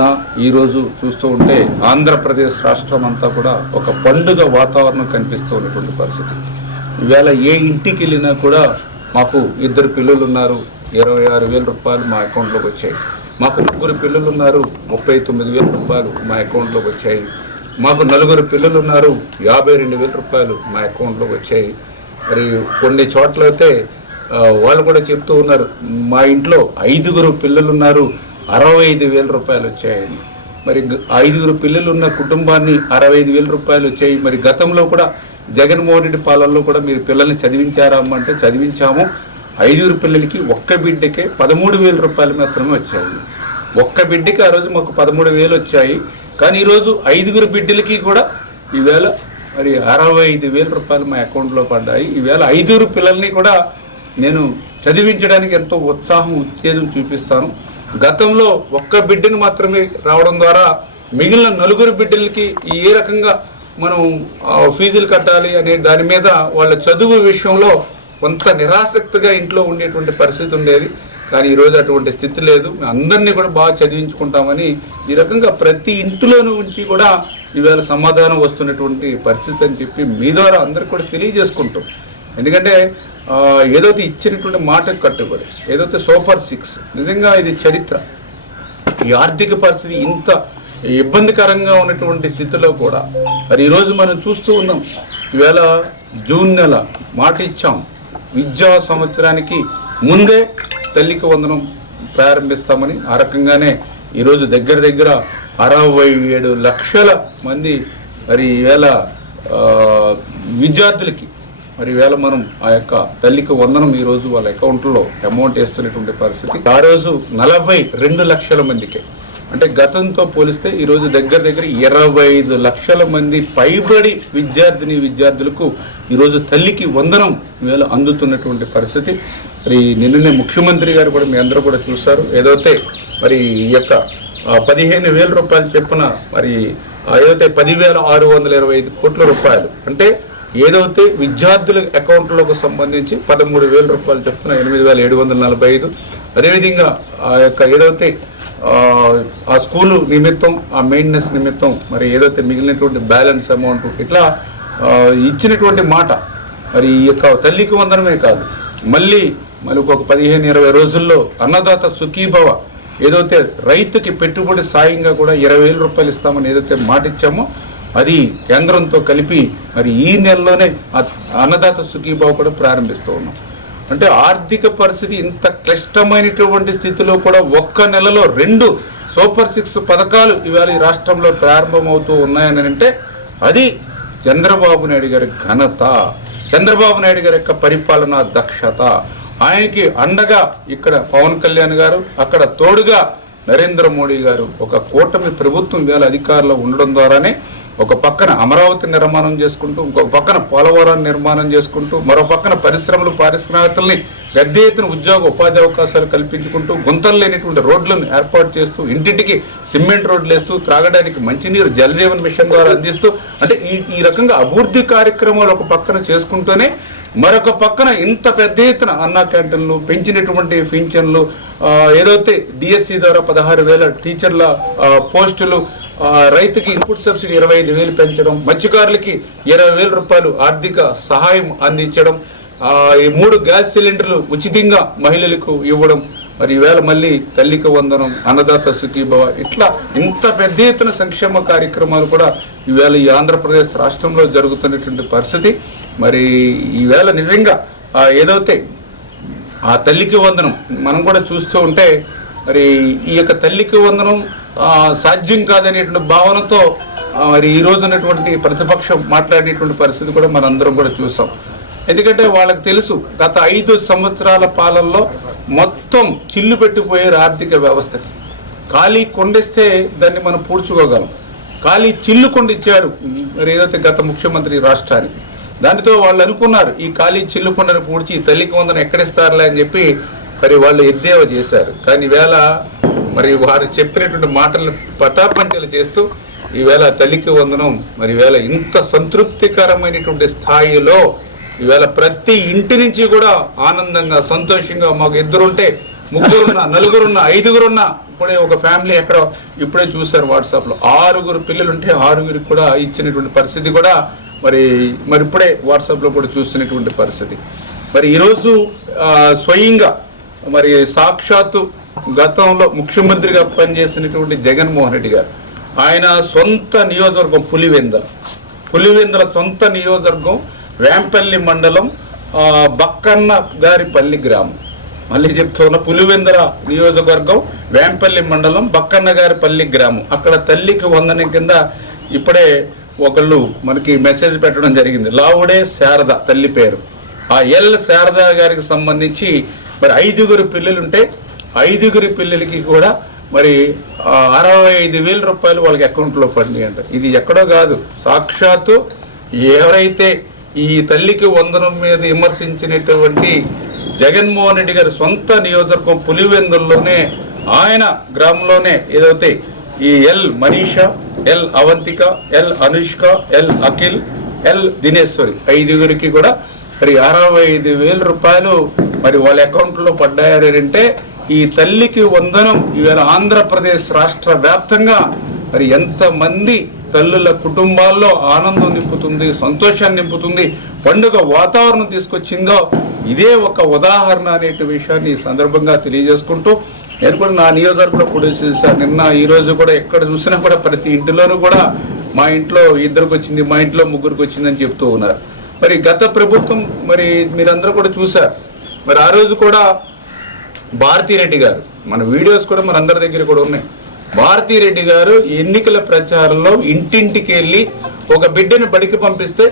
నిన్న ఈరోజు చూస్తూ ఉంటే ఆంధ్రప్రదేశ్ రాష్ట్రం అంతా కూడా ఒక పండుగ వాతావరణం కనిపిస్తూ ఉన్నటువంటి పరిస్థితి. ఈవేళ ఏ ఇంటికి వెళ్ళినా కూడా మాకు 2 పిల్లలు ఉన్నారు, 26,000 రూపాయలు మా అకౌంట్లోకి వచ్చాయి. మాకు 3 పిల్లలు ఉన్నారు, 39,000 రూపాయలు మా అకౌంట్లోకి వచ్చాయి. మాకు 4 పిల్లలు ఉన్నారు, 52,000 రూపాయలు మా అకౌంట్లోకి వచ్చాయి. మరి కొన్ని చోట్ల అయితే వాళ్ళు కూడా చెప్తూ ఉన్నారు, మా ఇంట్లో 5 పిల్లలు ఉన్నారు, 65,000 రూపాయలు వచ్చాయని. మరి 5 పిల్లలు ఉన్న కుటుంబాన్ని 65,000 రూపాయలు వచ్చాయి. మరి గతంలో కూడా జగన్మోహన్ రెడ్డి పాలనలో కూడా మీరు పిల్లల్ని చదివించారమ్మ అంటే చదివించాము. 5 పిల్లలకి ఒక్క బిడ్డకే 13,000 రూపాయలు మాత్రమే వచ్చాయి. ఒక్క బిడ్డకి ఆ రోజు మాకు 13,000 వచ్చాయి. కానీ ఈరోజు 5 బిడ్డలకి కూడా ఈవేళ మరి 65,000 రూపాయలు మా అకౌంట్లో పడ్డాయి. ఈవేళ 5 పిల్లల్ని కూడా నేను చదివించడానికి ఎంతో ఉత్సాహం ఉత్తేజం చూపిస్తాను. గతంలో ఒక్క బిడ్డను మాత్రమే రావడం ద్వారా మిగిలిన 4 బిడ్డలకి ఏ రకంగా మనం ఫీజులు కట్టాలి అనే దాని మీద వాళ్ళ చదువు విషయంలో కొంత నిరాసక్తిగా ఇంట్లో ఉండేటువంటి పరిస్థితి ఉండేది. కానీ ఈరోజు అటువంటి స్థితి లేదు. అందరినీ కూడా బాగా చదివించుకుంటామని ఈ రకంగా ప్రతి ఇంటిలోనూ ఉంచి కూడా ఈవేళ సమాధానం వస్తున్నటువంటి పరిస్థితి అని చెప్పి మీ ద్వారా అందరికీ కూడా తెలియజేసుకుంటాం. ఎందుకంటే ఏదైతే ఇచ్చినటువంటి మాటకు కట్టుబడి ఏదైతే సూపర్ 6 నిజంగా ఇది చరిత్ర. ఈ ఆర్థిక పరిస్థితి ఇంత ఇబ్బందికరంగా ఉన్నటువంటి స్థితిలో కూడా మరి ఈరోజు మనం చూస్తూ ఉన్నాం. ఈవేళ జూన్ నెల మాట ఇచ్చాం, విద్యా సంవత్సరానికి ముందే తల్లికి వందనం ప్రారంభిస్తామని. ఆ రకంగానే ఈరోజు దగ్గర 67 లక్షల మంది మరి ఈవేళ విద్యార్థులకి మరి ఈవేళ మనం ఆ యొక్క తల్లికి వందనం ఈరోజు వాళ్ళ అకౌంట్లో అమౌంట్ వేస్తున్నటువంటి పరిస్థితి. ఆ రోజు 42 లక్షల మందికే, అంటే గతంతో పోలిస్తే ఈరోజు దగ్గర 25 లక్షల మంది పైబడి విద్యార్థులకు ఈరోజు తల్లికి వందనం ఈవేళ అందుతున్నటువంటి పరిస్థితి. మరి నిన్ననే ముఖ్యమంత్రి గారు కూడా మీ అందరూ కూడా చూశారు. ఏదైతే మరి ఈ యొక్క 15,000 రూపాయలు చెప్పున మరి ఏదైతే 10,625 కోట్ల రూపాయలు, అంటే ఏదైతే విద్యార్థుల అకౌంట్లకు సంబంధించి 13,000 రూపాయలు చెప్పున 8,745. అదేవిధంగా ఆ యొక్క ఏదైతే ఆ స్కూలు నిమిత్తం ఆ మెయింటెనెన్స్ నిమిత్తం మరి ఏదైతే మిగిలినటువంటి బ్యాలెన్స్ అమౌంట్ ఇట్లా ఇచ్చినటువంటి మాట. మరి ఈ యొక్క తల్లికి వందనమే కాదు, మళ్ళీ ఒక 15-20 రోజుల్లో అన్నదాత సుఖీభవ ఏదైతే రైతుకి పెట్టుబడి సాయంగా కూడా 20,000 రూపాయలు ఇస్తామని ఏదైతే మాట ఇచ్చామో అది కేంద్రంతో కలిపి మరి ఈ నెలలోనే అన్నదాత సుఖీభవ కూడా ప్రారంభిస్తూ ఉన్నాం. అంటే ఆర్థిక పరిస్థితి ఇంత క్లిష్టమైనటువంటి స్థితిలో కూడా ఒక్క నెలలో 2 సూపర్ 6 పథకాలు ఇవాళ ఈ రాష్ట్రంలో ప్రారంభమవుతూ ఉన్నాయని అంటే అది చంద్రబాబు నాయుడు గారి ఘనత, చంద్రబాబు నాయుడు గారి యొక్క పరిపాలనా దక్షత. ఆయనకి అండగా ఇక్కడ పవన్ కళ్యాణ్ గారు, అక్కడ తోడుగా నరేంద్ర మోడీ గారు, ఒక కూటమి ప్రభుత్వం ఇవాళ అధికారంలో ఉండడం ద్వారానే ఒక పక్కన అమరావతి నిర్మాణం చేసుకుంటూ, ఇంకొక పక్కన పోలవరాన్ని నిర్మాణం చేసుకుంటూ, మరో పక్కన పరిశ్రమలు పారిశ్రామికల్ని పెద్ద ఎత్తున ఉపాధి అవకాశాలు కల్పించుకుంటూ, గుంతలు లేనిటువంటి రోడ్లను ఏర్పాటు చేస్తూ, ఇంటింటికి సిమెంట్ రోడ్లు వేస్తూ, త్రాగడానికి మంచినీరు జలజీవన్ మిషన్ ద్వారా అందిస్తూ, అంటే ఈ రకంగా అభివృద్ధి కార్యక్రమాలు ఒక పక్కన చేసుకుంటూనే మరొక పక్కన ఇంత పెద్ద ఎత్తున అన్నా క్యాంటీన్లు, పెంచినటువంటి పింఛన్లు, ఏదైతే డిఎస్సి ద్వారా 16,000 టీచర్ల పోస్టులు, రైతుకి ఇన్పుట్ సబ్సిడీ 25,000 పెంచడం, మత్స్యకారులకి 20,000 రూపాయలు ఆర్థిక సహాయం అందించడం, ఈ 3 గ్యాస్ సిలిండర్లు ఉచితంగా మహిళలకు ఇవ్వడం, మరి ఈవేళ మళ్ళీ తల్లికి వందనం, అన్నదాత సుఖీభవ, ఇట్లా ఇంత పెద్ద ఎత్తున సంక్షేమ కార్యక్రమాలు కూడా ఈవేళ ఈ ఆంధ్రప్రదేశ్ రాష్ట్రంలో జరుగుతున్నటువంటి పరిస్థితి. మరి ఈవేళ నిజంగా ఏదైతే ఆ తల్లికి వందనం మనం కూడా చూస్తూ ఉంటే మరి ఈ యొక్క తల్లికి వందనం సాధ్యం కాదనేటువంటి భావనతో మరి ఈ రోజు ఉన్నటువంటి ప్రతిపక్షం మాట్లాడేటువంటి పరిస్థితి కూడా మనందరం కూడా చూసాం. ఎందుకంటే వాళ్ళకి తెలుసు గత 5 సంవత్సరాల పాలనలో మొత్తం చిల్లు పెట్టిపోయారు ఆర్థిక వ్యవస్థకి. ఖాళీ కొండిస్తే దాన్ని మనం పూడ్చుకోగలం, ఖాళీ చిల్లు కొండిచ్చారు మరి ఏదైతే గత ముఖ్యమంత్రి రాష్ట్రానికి. దానితో వాళ్ళు అనుకున్నారు ఈ ఖాళీ చిల్లు కొండను పూడ్చి తల్లికి వందనం ఎక్కడిస్తారులే అని చెప్పి మరి వాళ్ళు ఎద్దేవా చేశారు. కానీ ఈవేళ మరి వారు చెప్పినటువంటి మాటలను పటాపంచలు చేస్తూ ఈవేళ తల్లికి వందనం మరి ఈవేళ ఇంత సంతృప్తికరమైనటువంటి స్థాయిలో ఈవేళ ప్రతి ఇంటి నుంచి కూడా ఆనందంగా సంతోషంగా మాకు 2 ఉంటే ముగ్గురున్నా, నలుగురున్న, ఐదుగురున్నా, ఇప్పుడే ఒక ఫ్యామిలీ ఎక్కడో ఇప్పుడే చూశారు వాట్సాప్లో 6 పిల్లలు ఉంటే 6గురికి కూడా ఇచ్చినటువంటి పరిస్థితి కూడా మరి ఇప్పుడే వాట్సాప్లో కూడా చూస్తున్నటువంటి పరిస్థితి. మరి ఈరోజు స్వయంగా మరి సాక్షాత్తు గతంలో ముఖ్యమంత్రిగా పనిచేసినటువంటి జగన్మోహన్ రెడ్డి గారు, ఆయన సొంత నియోజకవర్గం పులివెందుల సొంత నియోజకవర్గం వేంపల్లి మండలం బక్కన్న గారిపల్లి గ్రామం. మళ్ళీ చెప్తున్న పులివెందుల నియోజకవర్గం వేంపల్లి మండలం బక్కన్న గారిపల్లి గ్రామం. అక్కడ తల్లికి వందనం కింద ఇప్పుడే ఒకళ్ళు మనకి మెసేజ్ పెట్టడం జరిగింది. లావుడే శారద తల్లి పేరు. ఆ ఎల్ శారద గారికి సంబంధించి మరి 5 పిల్లలుంటే 5 పిల్లలకి కూడా మరి 65,000 రూపాయలు వాళ్ళకి అకౌంట్లో పడినాయి అంట. ఇది ఎక్కడో కాదు, సాక్షాత్తు ఎవరైతే ఈ తల్లికి వందనం మీద విమర్శించినటువంటి జగన్మోహన్ రెడ్డి గారి సొంత నియోజకవర్గం పులివెందుల్లోనే ఆయన గ్రామంలోనే ఏదైతే ఈ L Manisha, L Avantika, L Anushka, L Akhil, L Dineshwari 5 కూడా మరి 65,000 రూపాయలు మరి వాళ్ళ అకౌంట్లో పడ్డాయంటే ఈ తల్లికి వందనం ఇవాళ ఆంధ్రప్రదేశ్ రాష్ట్ర వ్యాప్తంగా మరి ఎంతమంది తల్లుల కుటుంబాల్లో ఆనందం నింపుతుంది, సంతోషాన్ని నింపుతుంది, పండుగ వాతావరణం తీసుకొచ్చిందో ఇదే ఒక ఉదాహరణ అనే విషయాన్ని ఈ సందర్భంగా తెలియజేసుకుంటూ, నేను కూడా నా నియోజకవర్గంలో కూడా చూసాను. నిన్న ఈరోజు కూడా ఎక్కడ చూసినా కూడా ప్రతి ఇంటిలోనూ కూడా మా ఇంట్లో 2కి వచ్చింది, మా ఇంట్లో 3కి వచ్చిందని చెప్తూ ఉన్నారు. మరి గత ప్రభుత్వం మరి మీరందరూ కూడా చూశారు. మరి ఆ రోజు కూడా భారతీరెడ్డి గారు, మన వీడియోస్ కూడా మన అందరి దగ్గర కూడా ఉన్నాయి. భారతీరెడ్డి గారు ఎన్నికల ప్రచారంలో ఇంటింటికి వెళ్ళి ఒక బిడ్డని బడికి పంపిస్తే